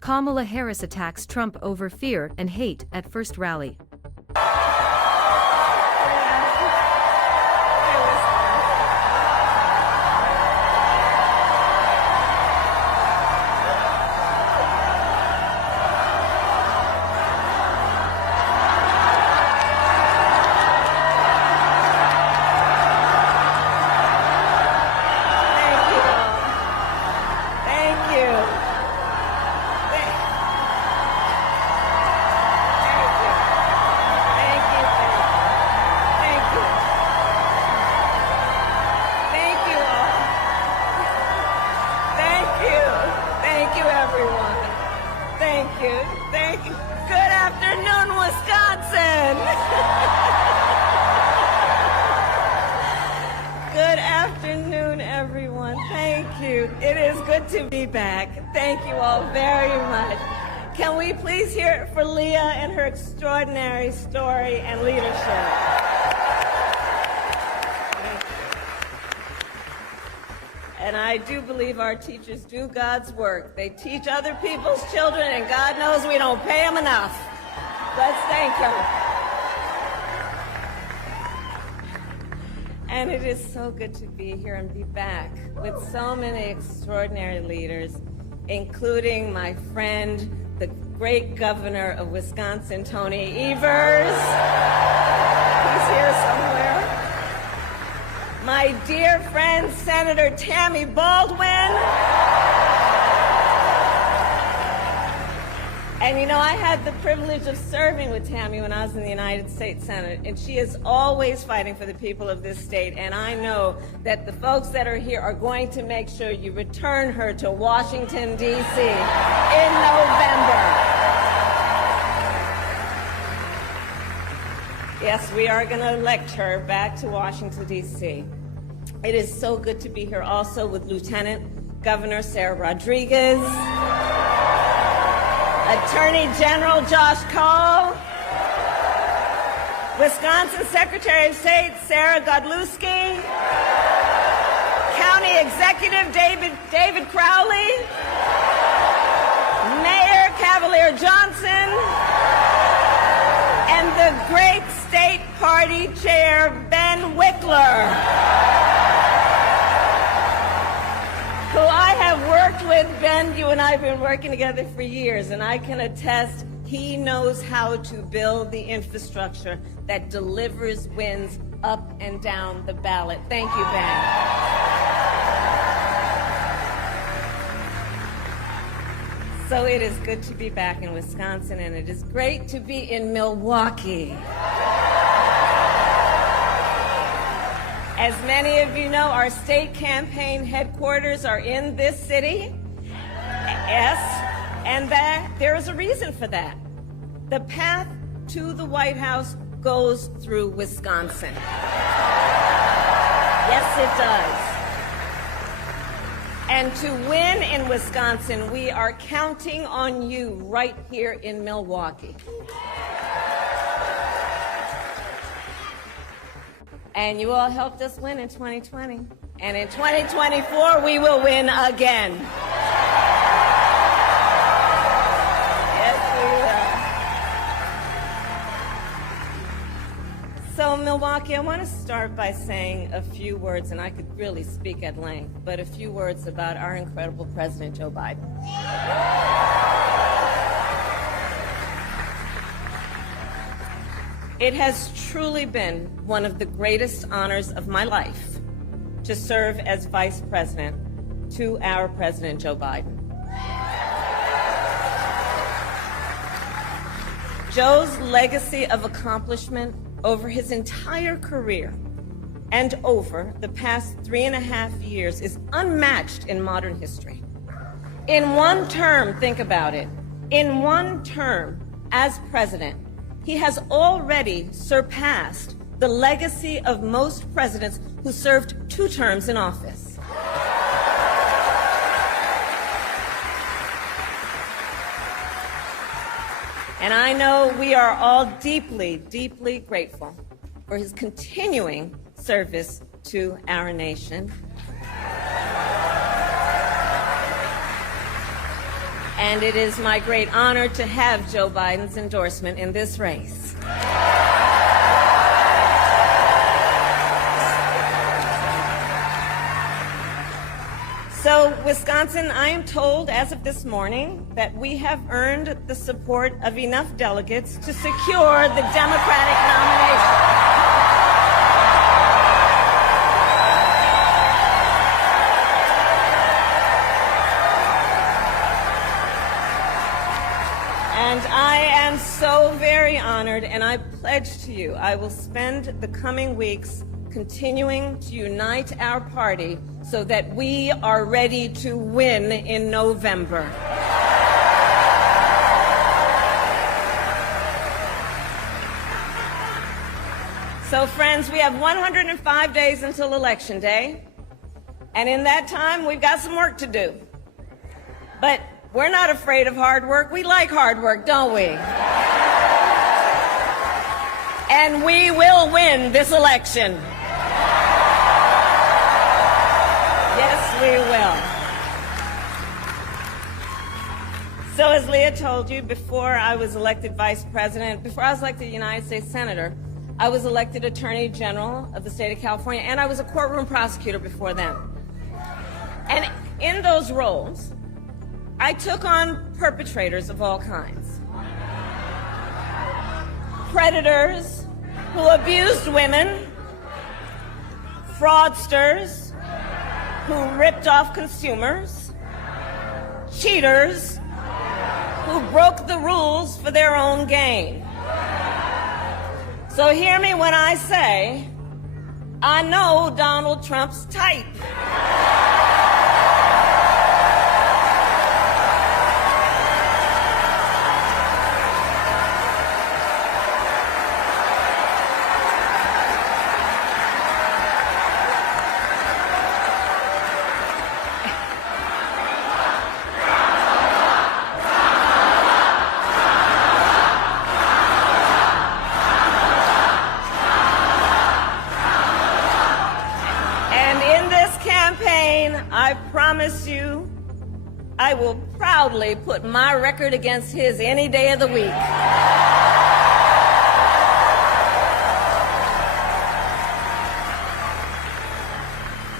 Kamala Harris attacks Trump over fear and hate at first rally. Thank you. Good afternoon, Wisconsin. Good afternoon, everyone. Thank you. It is good to be back. Thank you all very much. Can we please hear it for Leah and her extraordinary story and leadership? And I do believe our teachers do God's work. They teach other people's children, and God knows we don't pay them enough. Let's thank Him. And it is so good to be here and be back with so many extraordinary leaders, including my friend, the great governor of Wisconsin, Tony Evers. He's here somewhere. My dear friend, Senator Tammy Baldwin. And you know, I had the privilege of serving with Tammy when I was in the United States Senate, and she is always fighting for the people of this state, and I know that the folks that are here are going to make sure you return her to Washington, D.C. in November. Yes, we are going to elect her back to Washington, D.C. It is so good to be here also with Lieutenant Governor Sarah Rodriguez, Attorney General Josh Cole, Wisconsin Secretary of State Sarah Godlewski, County Executive David Crowley, Mayor Cavalier Johnson, and the great State Party Chair Ben Wickler, who I have worked with. Ben, you and I have been working together for years, and I can attest he knows how to build the infrastructure that delivers wins up and down the ballot. Thank you, Ben. So it is good to be back in Wisconsin, and it is great to be in Milwaukee. As many of you know, our state campaign headquarters are in this city. Yes, and that there is a reason for that. The path to the White House goes through Wisconsin. Yes, it does. And to win in Wisconsin, we are counting on you right here in Milwaukee. And you all helped us win in 2020. And in 2024, we will win again. Yes, we will. So, Milwaukee, I want to start by saying a few words, and I could really speak at length, but a few words about our incredible President Joe Biden. It has truly been one of the greatest honors of my life to serve as Vice President to our President Joe Biden. Joe's legacy of accomplishment over his entire career and over the past 3.5 years is unmatched in modern history. In one term, think about it, in one term as president, he has already surpassed the legacy of most presidents who served 2 terms in office. And I know we are all deeply, deeply grateful for his continuing service to our nation. And it is my great honor to have Joe Biden's endorsement in this race. So, Wisconsin, I am told as of this morning that we have earned the support of enough delegates to secure the Democratic nomination. And I am so very honored, and I pledge to you I will spend the coming weeks continuing to unite our party so that we are ready to win in November. So, friends, we have 105 days until Election Day, and in that time, we've got some work to do. But we're not afraid of hard work. We like hard work, don't we? And we will win this election. Yes, we will. So as Leah told you, before I was elected vice president, before I was elected United States Senator, I was elected Attorney General of the state of California, and I was a courtroom prosecutor before then. And in those roles, I took on perpetrators of all kinds. Predators who abused women, fraudsters who ripped off consumers, cheaters who broke the rules for their own gain. So hear me when I say, I know Donald Trump's type. I promise you, I will proudly put my record against his any day of the week.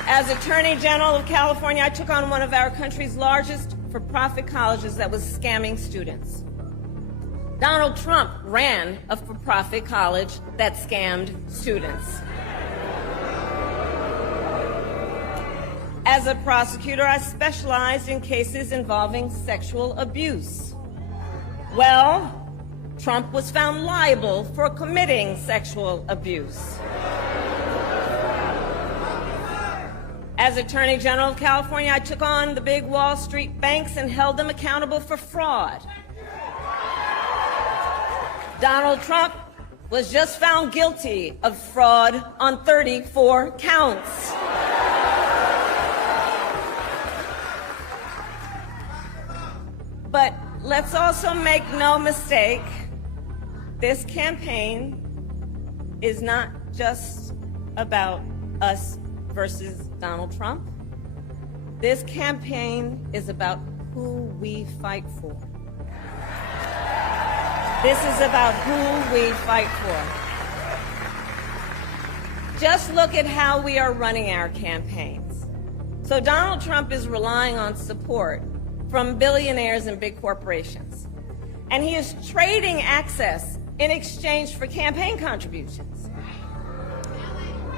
As Attorney General of California, I took on one of our country's largest for-profit colleges that was scamming students. Donald Trump ran a for-profit college that scammed students. As a prosecutor, I specialized in cases involving sexual abuse. Well, Trump was found liable for committing sexual abuse. As Attorney General of California, I took on the big Wall Street banks and held them accountable for fraud. Donald Trump was just found guilty of fraud on 34 counts. But let's also make no mistake, this campaign is not just about us versus Donald Trump. This campaign is about who we fight for. This is about who we fight for. Just look at how we are running our campaigns. So Donald Trump is relying on support from billionaires and big corporations. And he is trading access in exchange for campaign contributions.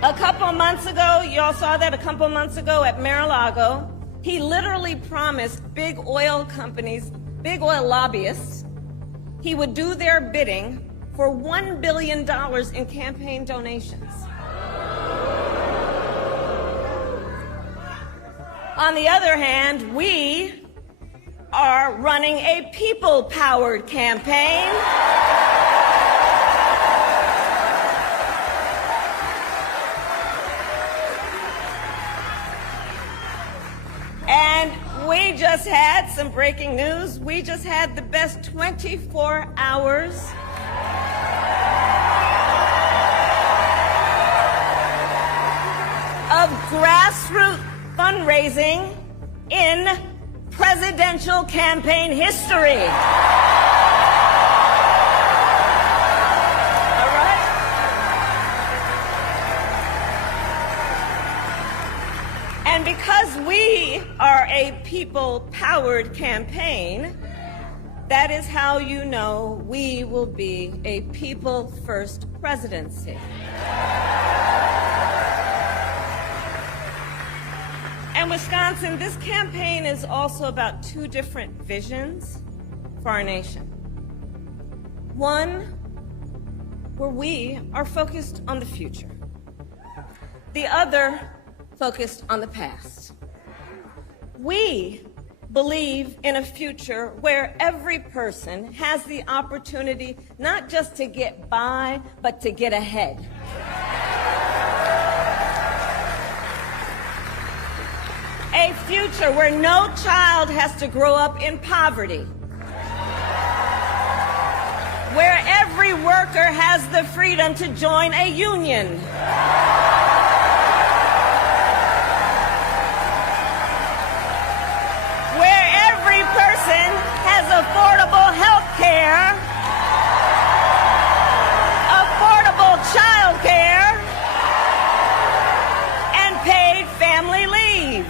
A couple months ago, you all saw that a couple months ago at Mar-a-Lago, he literally promised big oil companies, big oil lobbyists, he would do their bidding for $1 billion in campaign donations. On the other hand, we are running a people-powered campaign. And we just had some breaking news. We just had the best 24 hours of grassroots fundraising in presidential campaign history. All right? And because we are a people-powered campaign, that is how you know we will be a people-first presidency. And Wisconsin, this campaign is also about two different visions for our nation. One, where we are focused on the future. The other, focused on the past. We believe in a future where every person has the opportunity not just to get by, but to get ahead. A future where no child has to grow up in poverty. Where every worker has the freedom to join a union. Where every person has affordable health care, affordable child care, and paid family leave.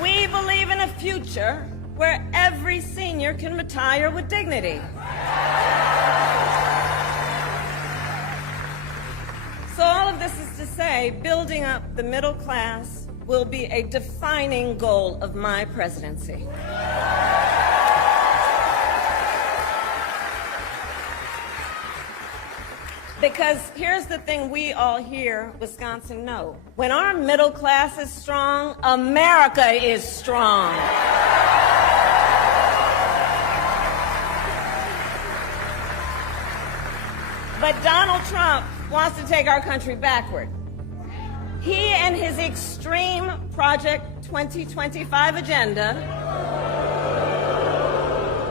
We believe in a future where every senior can retire with dignity. So all of this is to say, building up the middle class will be a defining goal of my presidency. Because here's the thing we all here, Wisconsin, know. When our middle class is strong, America is strong. But Donald Trump wants to take our country backward. He and his extreme Project 2025 agenda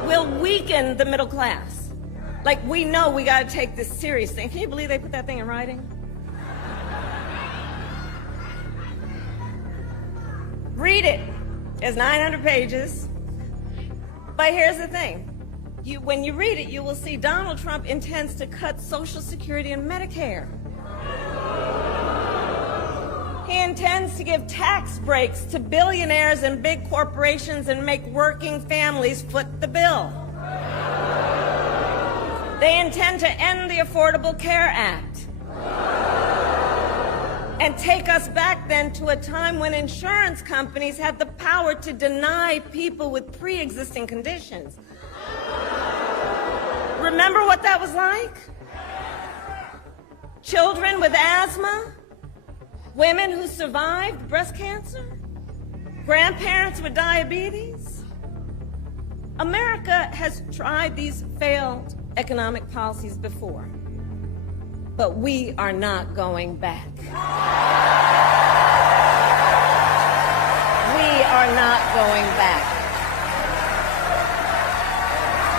will weaken the middle class. Like, we know we got to take this seriously. Can you believe they put that thing in writing? Read it. It's 900 pages. But here's the thing. When you read it, you will see Donald Trump intends to cut Social Security and Medicare. He intends to give tax breaks to billionaires and big corporations and make working families foot the bill. They intend to end the Affordable Care Act and take us back then to a time when insurance companies had the power to deny people with pre-existing conditions. Remember what that was like? Children with asthma, women who survived breast cancer, grandparents with diabetes. America has tried these failed economic policies before, but we are not going back. We are not going back.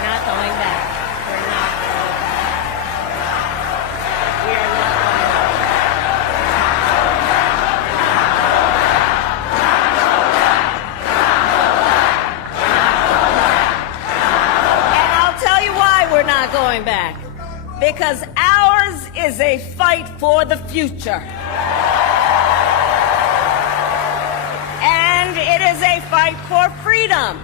Not going back. We're not going back. We are not going back. And I'll tell you why we're not going back. Because ours is a fight for the future. And it is a fight for freedom.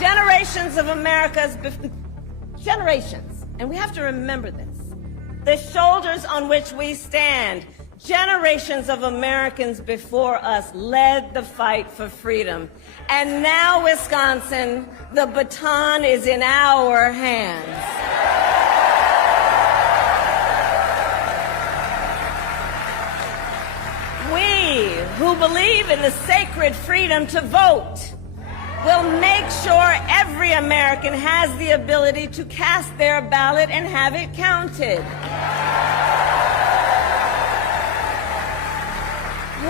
Generations of America's, generations, and we have to remember this, the shoulders on which we stand, generations of Americans before us led the fight for freedom. And now, Wisconsin, the baton is in our hands. We, who believe in the sacred freedom to vote, will make sure every American has the ability to cast their ballot and have it counted.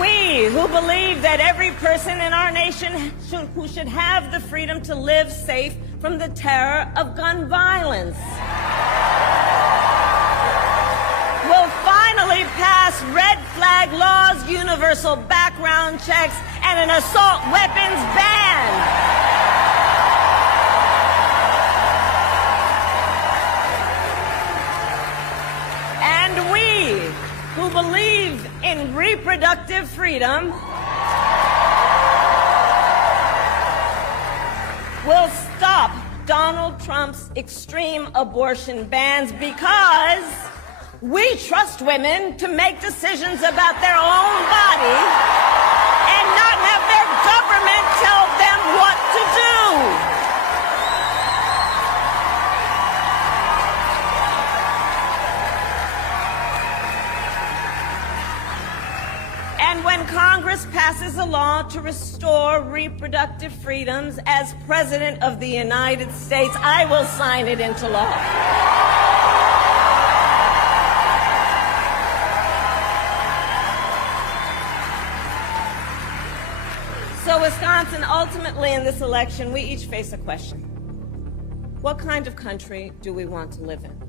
We, who believe that every person in our nation who should have the freedom to live safe from the terror of gun violence, will finally pass red flag laws, universal background checks, and an assault weapons ban. And we, who believe in reproductive freedom, will stop Donald Trump's extreme abortion bans because we trust women to make decisions about their own body and not have their government tell them what to do. And when Congress passes a law to restore reproductive freedoms, as President of the United States, I will sign it into law. So, Wisconsin, ultimately in this election, we each face a question. What kind of country do we want to live in?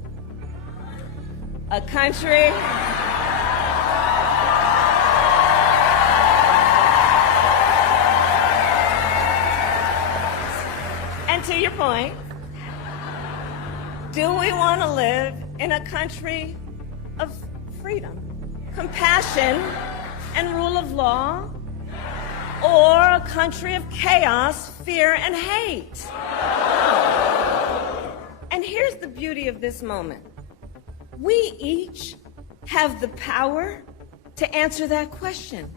A country to your point, do we want to live in a country of freedom, compassion, and rule of law, or a country of chaos, fear, and hate? And here's the beauty of this moment. We each have the power to answer that question.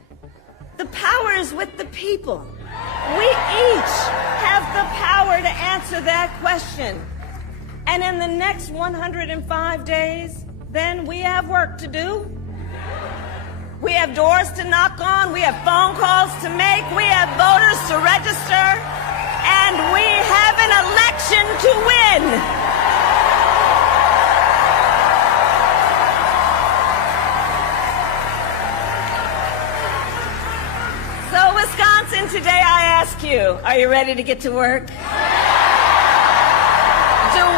The power is with the people. We each have the power to answer that question. And in the next 105 days, then we have work to do. We have doors to knock on. We have phone calls to make. We have voters to register. And we have an election to win. So, Wisconsin, today I ask you, are you ready to get to work? Do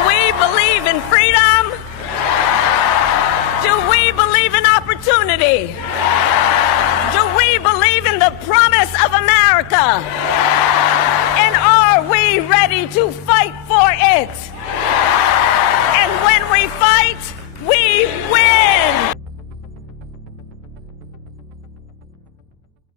we believe in freedom? Do we believe in opportunity?